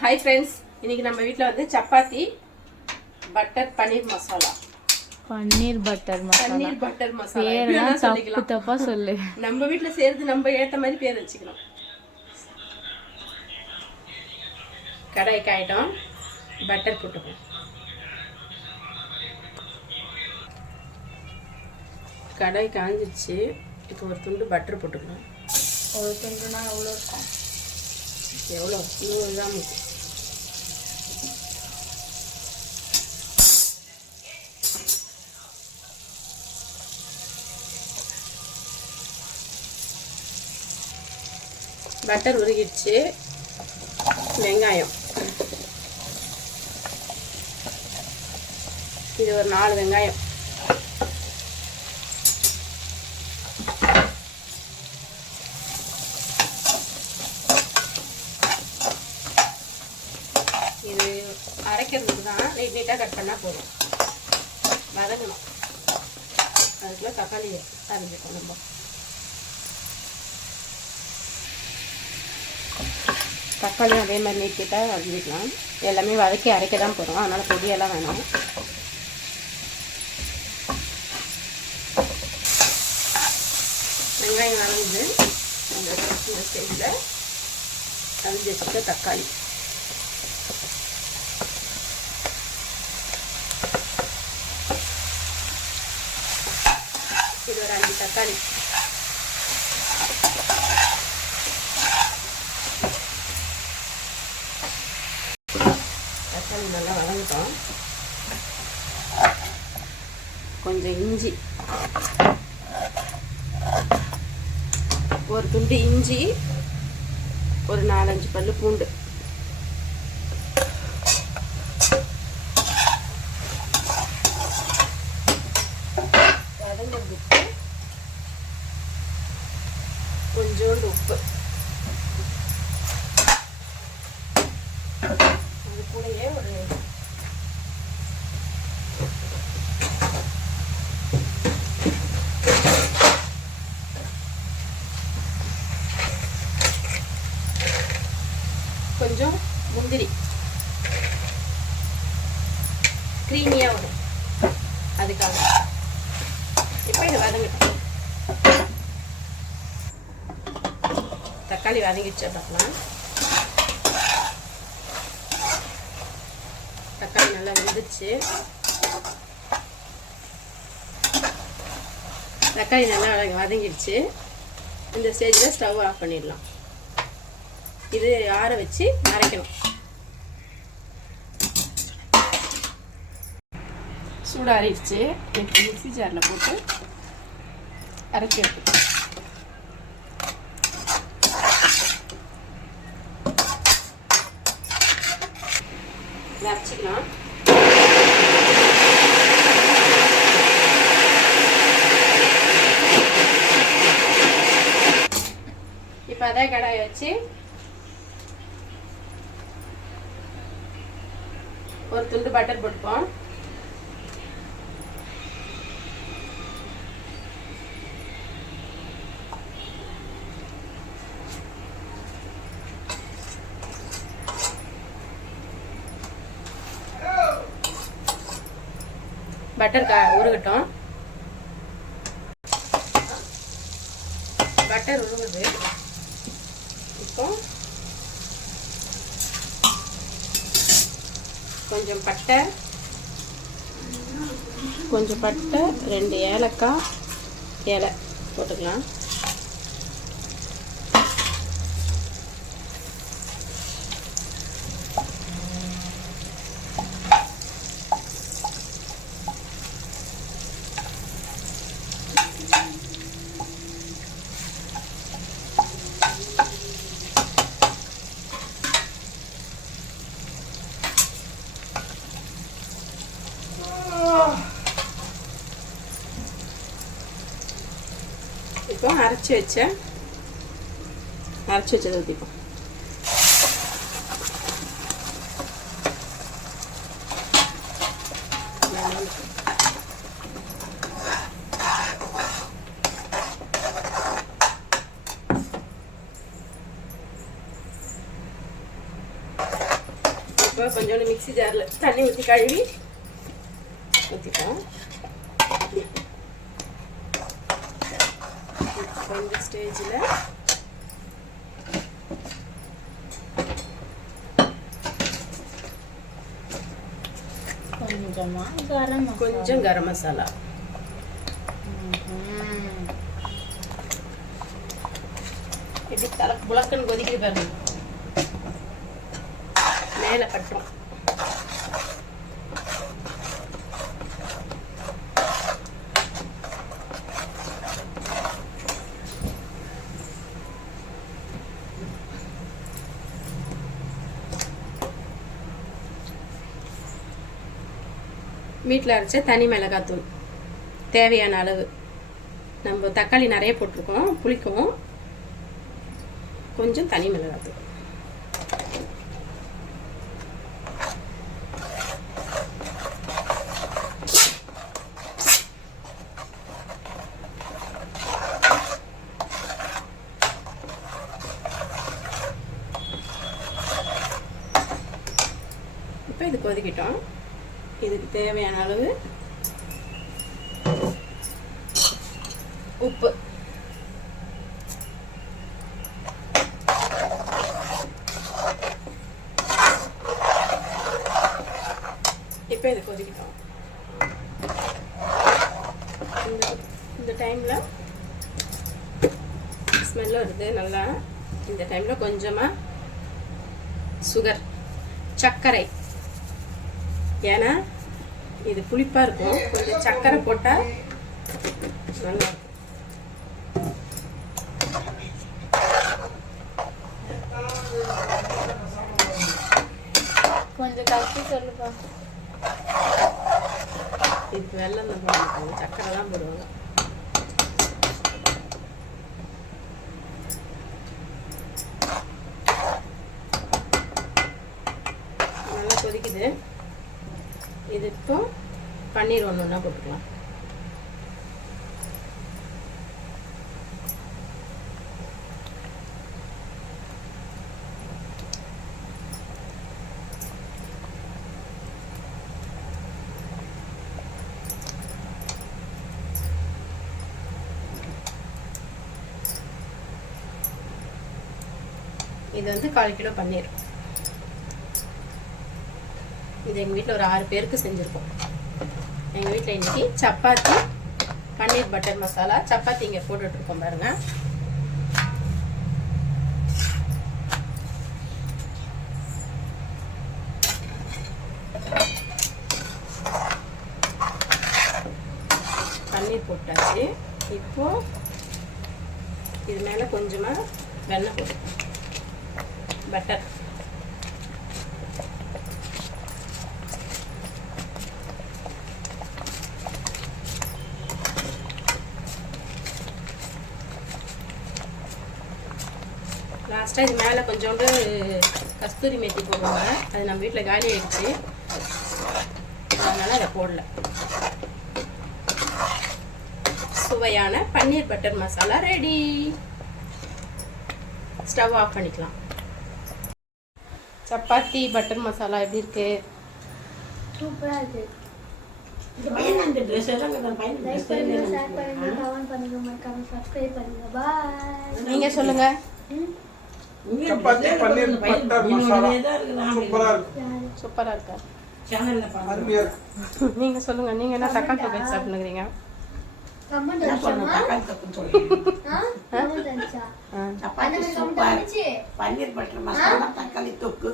Hi friends, இன்னைக்கு நம்ம வீட்டில் வந்து சப்பாத்தி பட்டர் பன்னீர் மசாலா. பன்னீர் பட்டர் மசாலா. பன்னீர் பட்டர் மசாலா பேரெல்லாம் தப்பு தப்பா சொல்லு. நம்ம வீட்டில் செய்கிறது நம்ம ஏற்ற மாதிரி பேர் வச்சுக்கணும். கடாய் காயிட்டோம், பட்டர் போட்டுக்கணும். கடாய் காஞ்சிடுச்சு. இப்போ ஒரு துண்டு பட்டர் போட்டுக்கணும். ஒரு துண்டுனா எவ்வளோ இருக்கும்? எவ்வளோ? 100 கிராம். பட்டர் உருகிடுச்சு. வெங்காயம், இது ஒரு 4 வெங்காயம். இது அரைக்கிறதுக்கு தான் நீட்டாக கட் பண்ணால் போதும். வதங்கணும். அதுக்குள்ளே தக்காளி அரைஞ்சிக்கணும். நம்ம தக்காளியும் அதே மாதிரி நீட்டாக அரைஞ்சிக்கலாம். எல்லாமே வதக்கி அரைக்க தான் போகிறோம், அதனால் பொடியெல்லாம் வேணும். வெங்காயம் வதங்குது. அந்த ஸ்டேஜில் அரைஞ்சி வச்சுக்க தக்காளி, இது ஒரு 5 தக்காளி. தக்காளி நல்லா வதங்கிட்டோம். கொஞ்சம் இஞ்சி, ஒரு துண்டு இஞ்சி, ஒரு 4-5 பல்லு பூண்டு, வதங்கிறதுக்கு கொஞ்சோண்டு உப்பு, அது கூடயே ஒரு கொஞ்சம் முந்திரி, க்ரீமியாக வரும் அதுக்காக. இப்போ இது வதங்கிட்டோம். தக்காளி வதங்கிடுச்சா பார்க்கலாம். தக்காளி நல்லா வெந்துச்சு. தக்காளி நல்லா வதங்கிடுச்சு. இந்த ஸ்டேஜில் ஸ்டவ் ஆஃப் பண்ணிடலாம். இது ஆற வச்சு அரைக்கணும். சூடாறிடுச்சு. இப்போ மிக்ஸி ஜாரில் போட்டு அரைச்சி எடுத்துக்கலாம். அரைச்சிக்கலாம். இப்போ அதே கடாயை வச்சு ஒரு துண்டு பட்டர் போட்டுப்போம். பட்டர் உருகட்டும். பட்டர் உருகுது. இப்போ கொஞ்சம் பட்டை, 2 ஏலக்காய் இலை போட்டுக்கலாம். இப்போ அரைச்சி வச்சதை ஊற்றிப்போம். இப்போ கொஞ்சோண்டு மிக்ஸி ஜாரில் தண்ணி ஊற்றி கழுவி ஊற்றிப்போம். இப்போ இந்த ஸ்டேஜில் கொஞ்சம் கரம் மசாலா, எப்படி தலை புழக்கன்னு கொதிக்கிது பாருங்க, மேலே பட்டுரும். வீட்டில் அரைச்ச தனி மிளகாத்தூள் தேவையான அளவு. நம்ம தக்காளி நிறைய போட்டிருக்கோம், புளிக்கும். கொஞ்சம் தனி மிளகாத்தூள். இப்போ இது கொதிக்கிட்டோம். இதுக்கு தேவையான அளவு உப்பு, இப்போ இது கொதிக்கிட்டோம். இந்த டைமில் ஸ்மெல் வருது நல்லா. இந்த டைமில் கொஞ்சமாக சுகர், சர்க்கரை, ஏன்னா இது புளிப்பாக இருக்கும், கொஞ்சம் சர்க்கரை போட்டால் நல்லா இருக்கும். கொஞ்சம் கஷ்டி சொல்லுப்பா. இதுக்கு வெல்லம் தான் போடுவாங்க, சர்க்கரை தான் போடுவாங்க. நல்லா கொதிக்குது. இதுக்கும் பன்னீர் ஒன்று ஒன்றா போட்டுக்கலாம். இது வந்து 1/4 கிலோ பன்னீர். இது எங்கள் வீட்டில் ஒரு 6 பேருக்கு செஞ்சுருக்கோம். எங்கள் வீட்டில் இன்றைக்கி சப்பாத்தி, பன்னீர் பட்டர் மசாலா. சப்பாத்தி இங்கே போட்டுட்ருக்கோம் பாருங்க. பன்னீர் போட்டாச்சு. இப்போ இது மேலே கொஞ்சமாக வெண்ணெய் போட்டுக்கோம், பட்டர். லாஸ்ட்டாக இது மேலே கொஞ்சோண்டு கஸ்தூரி மேத்தி போடுவாங்க, அது நம்ம வீட்டில் காலி ஆகிடுச்சு, அதனால் அதை போடல. சுவையான paneer butter masala ready. Stove off பண்ணிக்கலாம். சப்பாத்தி பட்டர் மசாலா எப்படி இருக்கு? சூப்பராக இருக்கு. நீங்க சொல்லுங்க. சப்பாத்தி பன்னீர் பட்டர் மசாலா சூப்பரா இருக்கு. சூப்பரா இருக்கா? அருமையா இருக்கு. நீங்க சொல்லுங்க. நீங்க என்ன தக்காளி தொக்கு சாப்பிடுறீங்க? பன்னீர் பட்டர் மசாலா, தக்காளி தொக்கு.